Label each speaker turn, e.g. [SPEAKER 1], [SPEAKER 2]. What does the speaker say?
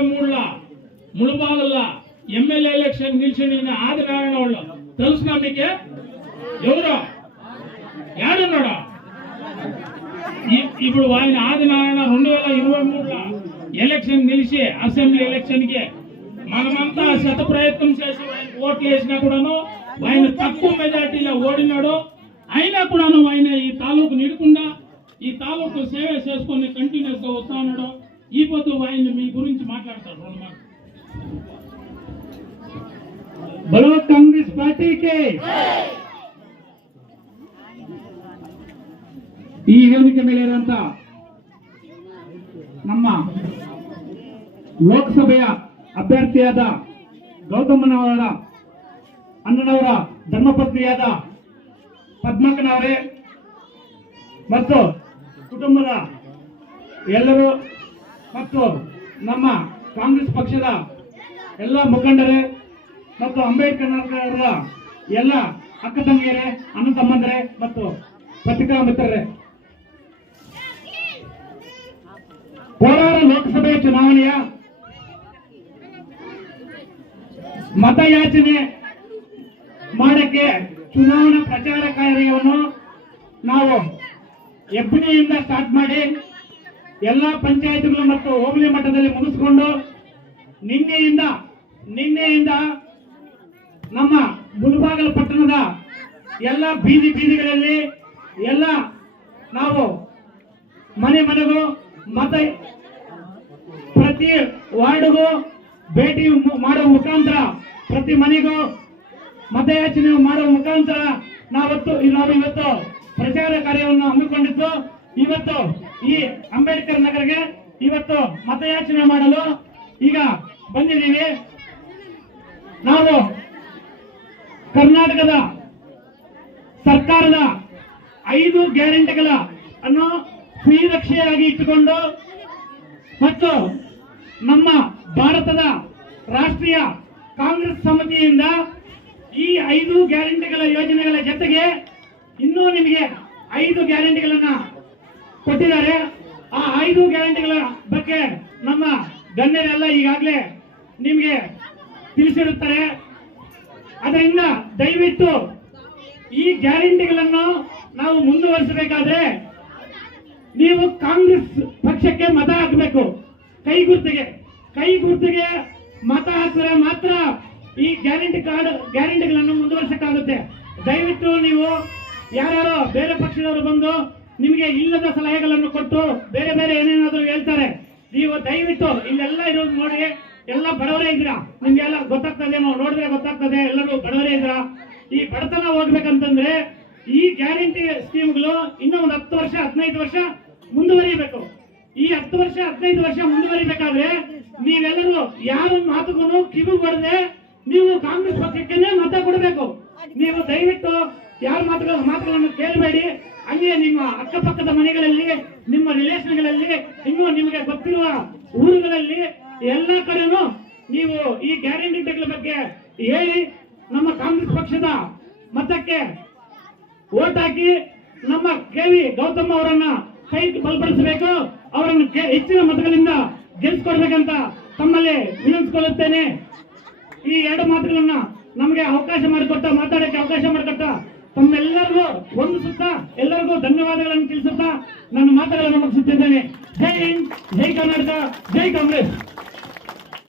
[SPEAKER 1] ఇరవై మూడులో MLA election నిలిచిన ఆదినారాయణ వాళ్ళు తెలుసునా మీకే? ఎవరు? ఏడున్నాడు ఇప్పుడు ఆయన ఆదినారాయణ రెండు వేల ఇరవై మూడులో ఎలక్షన్ నిలిచి అసెంబ్లీ ఎలక్షన్కి మనమంతా శత ప్రయత్నం చేసి ఓట్లు వేసినా కూడాను ఆయన తక్కువ మెజార్టీలో ఓడినాడు. అయినా కూడాను ఆయన ఈ తాలూకు నిడకుండా ఈ తాలూకు సేవ చేసుకొని కంటిన్యూస్గా వస్తా ఉన్నాడు. ఈ పొద్దు ఆయన మీ గురించి మాట్లాడతాడు రెండు మాటలు
[SPEAKER 2] బలో కాంగ్రెస్ పార్టీకి ಈ ವೇದಿಕೆ ಮೇಲೆ ಇರುವಂತ ನಮ್ಮ ಲೋಕಸಭೆಯ ಅಭ್ಯರ್ಥಿಯಾದ ಗೌತಮನವರ ಅಣ್ಣನವರ ಧರ್ಮಪತ್ನಿಯಾದ ಪದ್ಮಕ್ಕನವರೇ ಮತ್ತು ಕುಟುಂಬದ ಎಲ್ಲರೂ ಮತ್ತು ನಮ್ಮ ಕಾಂಗ್ರೆಸ್ ಪಕ್ಷದ ಎಲ್ಲ ಮುಖಂಡರೇ ಮತ್ತು ಅಂಬೇಡ್ಕರ್ ಅವರ ಎಲ್ಲ ಅಕ್ಕ ತಂಗಿಯರೇ ಅಣ್ಣ ತಮ್ಮಂದರೇ ಮತ್ತು ಪತ್ರಿಕಾ ಮಿತ್ರರೇ. ಕೋಲಾರ ಲೋಕಸಭೆ ಚುನಾವಣೆಯ ಮತಯಾಚನೆ ಮಾಡಕ್ಕೆ ಚುನಾವಣಾ ಪ್ರಚಾರ ಕಾರ್ಯವನ್ನು ನಾವು ಎಬ್ಬಿನಿಯಿಂದ ಸ್ಟಾರ್ಟ್ ಮಾಡಿ ಎಲ್ಲ ಪಂಚಾಯತ್ಗಳು ಮತ್ತು ಹೋಬಳಿ ಮಟ್ಟದಲ್ಲಿ ಮುಗಿಸ್ಕೊಂಡು ನಿನ್ನೆಯಿಂದ ನಿನ್ನೆಯಿಂದ ನಮ್ಮ ಮುಳಬಾಗಲ ಪಟ್ಟಣದ ಎಲ್ಲ ಬೀದಿ ಬೀದಿಗಳಲ್ಲಿ ಎಲ್ಲ ನಾವು ಮನೆ ಮನೆಗೂ, ಮತ ಪ್ರತಿ ವಾರ್ಡ್ಗೂ ಭೇಟಿ ಮಾಡುವ ಮುಖಾಂತರ, ಪ್ರತಿ ಮನೆಗೂ ಮತಯಾಚನೆ ಮಾಡುವ ಮುಖಾಂತರ ನಾವತ್ತು ನಾವು ಇವತ್ತು ಪ್ರಚಾರ ಕಾರ್ಯವನ್ನು ಹಮ್ಮಿಕೊಂಡಿದ್ದು. ಇವತ್ತು ಈ ಅಂಬೇಡ್ಕರ್ ನಗರಗೆ ಇವತ್ತು ಮತಯಾಚನೆ ಮಾಡಲು ಈಗ ಬಂದಿದ್ದೀವಿ. ನಾವು ಕರ್ನಾಟಕದ ಸರ್ಕಾರದ ಐದು ಗ್ಯಾರಂಟಿಗಳ ಅನ್ನು ಶ್ರೀರಕ್ಷೆಯಾಗಿ ಇಟ್ಟುಕೊಂಡು ಮತ್ತು ನಮ್ಮ ಭಾರತದ ರಾಷ್ಟ್ರೀಯ ಕಾಂಗ್ರೆಸ್ ಸಮಿತಿಯಿಂದ ಈ ಐದು ಗ್ಯಾರಂಟಿಗಳ ಯೋಜನೆಗಳ ಜೊತೆಗೆ ಇನ್ನೂ ನಿಮಗೆ ಐದು ಗ್ಯಾರಂಟಿಗಳನ್ನ ಕೊಟ್ಟಿದ್ದಾರೆ. ಆ ಐದು ಗ್ಯಾರಂಟಿಗಳ ಬಗ್ಗೆ ನಮ್ಮ ಗಣ್ಯರೆಲ್ಲ ಈಗಾಗಲೇ ನಿಮಗೆ ತಿಳಿಸಿರುತ್ತಾರೆ. ಅದರಿಂದ ದಯವಿಟ್ಟು ಈ ಗ್ಯಾರಂಟಿಗಳನ್ನು ನಾವು ಮುಂದುವರಿಸಬೇಕಾದ್ರೆ ನೀವು ಕಾಂಗ್ರೆಸ್ ಪಕ್ಷಕ್ಕೆ ಮತ ಹಾಕಬೇಕು. ಕೈ ಗುರ್ತಿಗೆ ಕೈ ಗುರ್ತಿಗೆ ಮತ ಹಾಕಿದ್ರೆ ಮಾತ್ರ ಈ ಗ್ಯಾರಂಟಿ ಕಾರ್ಡ್ ಗ್ಯಾರಂಟಿಗಳನ್ನು ಮುಂದುವರಿಸಕ್ಕಾಗುತ್ತೆ. ದಯವಿಟ್ಟು ನೀವು ಯಾರ್ಯಾರೋ ಬೇರೆ ಪಕ್ಷದವರು ಬಂದು ನಿಮಗೆ ಇಲ್ಲದ ಸಲಹೆಗಳನ್ನು ಕೊಟ್ಟು ಬೇರೆ ಬೇರೆ ಏನೇನಾದರೂ ಹೇಳ್ತಾರೆ, ನೀವು ದಯವಿಟ್ಟು ಇಲ್ಲೆಲ್ಲ ಇರೋದು ನೋಡಿ, ಎಲ್ಲ ಬಡವರೇ ಇದ್ದೀರಾ? ಗೊತ್ತಾಗ್ತದೆ ನಾವು ನೋಡಿದ್ರೆ ಗೊತ್ತಾಗ್ತದೆ, ಎಲ್ಲರೂ ಬಡವರೇ ಇದ್ದೀರಾ? ಈ ಬಡತನ ಹೋಗ್ಬೇಕಂತಂದ್ರೆ ಈ ಗ್ಯಾರಂಟಿ ಸ್ಕೀಮ್ಗಳು ಇನ್ನೂ ಒಂದು ಹತ್ತು ವರ್ಷ, ಹದಿನೈದು ವರ್ಷ ಮುಂದುವರಿಯಬೇಕು ಈ ಹತ್ತು ವರ್ಷ, ಹದಿನೈದು ವರ್ಷ ಮುಂದುವರಿಬೇಕಾದ್ರೆ ನೀವೆಲ್ಲರೂ ಯಾರ ಮಾತುಗೂ ಕಿವಿ ಬರದೆ ನೀವು ಕಾಂಗ್ರೆಸ್ ಪಕ್ಷಕ್ಕೆ ಮತ ಕೊಡಬೇಕು. ನೀವು ದಯವಿಟ್ಟು ಯಾರ ಮಾತುಗಳ ಮಾತುಗಳನ್ನು ಕೇಳಬೇಡಿ. ಅಕ್ಕಪಕ್ಕದ ಮನೆಗಳಲ್ಲಿ, ನಿಮ್ಮ ರಿಲೇಷನ್ಗಳಲ್ಲಿ ಇನ್ನೂ ನಿಮಗೆ ಗೊತ್ತಿರುವ ಊರುಗಳಲ್ಲಿ ಎಲ್ಲ ಕಡೆನೂ ನೀವು ಈ ಗ್ಯಾರಂಟಿಗಳ ಬಗ್ಗೆ ಹೇಳಿ, ನಮ್ಮ ಕಾಂಗ್ರೆಸ್ ಪಕ್ಷದ ಮತಕ್ಕೆ ಓಟ್ ಹಾಕಿ ನಮ್ಮ ಕೆ ವಿ ಗೌತಮ್ ಅವರನ್ನ ಕೈ ಬಲಪಡಿಸಬೇಕು, ಅವರನ್ನು ಹೆಚ್ಚಿನ ಮತಗಳಿಂದ ಗೆಲ್ಸ್ಕೊಡ್ಬೇಕಂತ ತಮ್ಮಲ್ಲಿ ವಿನಂತಿಸಿಕೊಳ್ಳುತ್ತೇನೆ. ಈ ಎರಡು ಮಾತುಗಳನ್ನ ನಮಗೆ ಅವಕಾಶ ಮಾಡಿಕೊಟ್ಟ ಮಾತಾಡಕ್ಕೆ ಅವಕಾಶ ಮಾಡಿಕೊಟ್ಟ ತಮ್ಮೆಲ್ಲರಿಗೂ ಒಂದು ಸುತ್ತ ಎಲ್ಲರಿಗೂ ಧನ್ಯವಾದಗಳನ್ನು ತಿಳಿಸುತ್ತಾ ನನ್ನ ಮಾತುಗಳನ್ನು ಮುಗಿಸುತ್ತಿದ್ದೇನೆ. ಜೈ ಹಿಂದ್, ಜೈ ಕರ್ನಾಟಕ, ಜೈ ಕಾಂಗ್ರೆಸ್.